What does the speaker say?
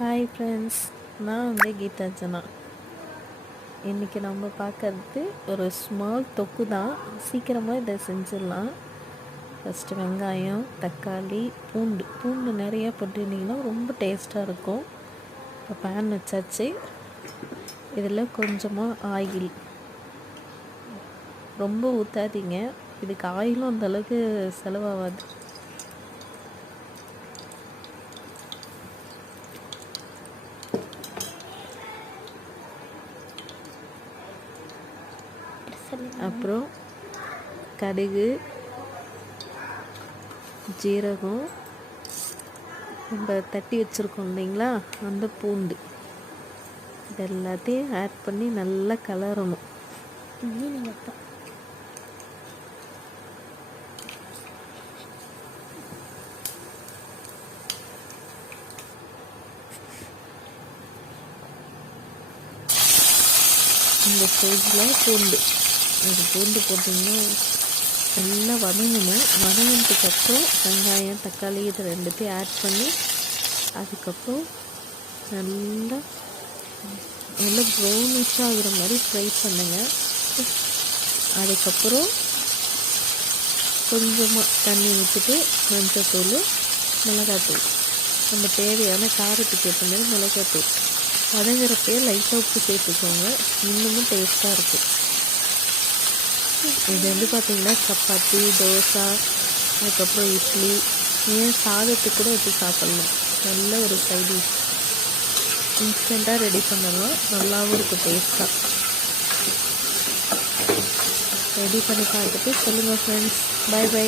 Hi friends, நான் கீதார்ச்சனா. இன்றைக்கி நம்ம பார்க்கறது ஒரு ஸ்மால் தொக்கு தான். சீக்கிரமாக இதை செஞ்சிடலாம். ஃபஸ்ட்டு வெங்காயம், தக்காளி, பூண்டு நிறையா போட்டுட்டிங்கன்னா ரொம்ப டேஸ்ட்டாக இருக்கும். இப்போ பேன் வச்சாச்சு. இதில் கொஞ்சமாக ஆயில், ரொம்ப ஊற்றாதீங்க, இதுக்கு ஆயிலும் அந்தளவுக்கு செலவாகாது. அப்புறம் கடுகு, ஜீரகம், நம்ம தட்டி வச்சுருக்கோம் இல்லைங்களா, அந்த பூண்டு, இது எல்லாத்தையும் ஆட் பண்ணி நல்லா கலரணும். இந்த ஸ்டேஜில் பூண்டு போட்டிங்கன்னா நல்லா வதங்கணும். வதங்கினதுக்கப்புறம் வெங்காயம், தக்காளி இது ரெண்டுத்தையும் ஆட் பண்ணி அதுக்கப்புறம் நல்லா ப்ரௌனிஷாக ஆகிற மாதிரி ஃப்ரை பண்ணுங்கள். அதுக்கப்புறம் கொஞ்சமாக தண்ணி ஊற்றிட்டு மஞ்சத்தூள், மிளகாத்தூள், நம்ம தேவையான காரத்துக்கு ஏற்ற மாதிரி மிளகாத்தூள், வதங்குறப்பே லைட்டாக உப்பு சேர்த்துக்கோங்க, இன்னமும் டேஸ்ட்டாக இருக்கும். இது பார்த்திங்கன்னா சப்பாத்தி, தோசை, அதுக்கப்புறம் இட்லி, ஏன் சாதத்துக்கு கூட வச்சு சாப்பிட்லாம். நல்ல ஒரு சைட் டிஷ், இன்ஸ்டண்ட்டாக ரெடி பண்ணலாம், நல்லாவும் இருக்கும் டேஸ்ட்டாக. ரெடி பண்ணி பார்த்துட்டு சொல்லுங்கள் ஃப்ரெண்ட்ஸ். By by.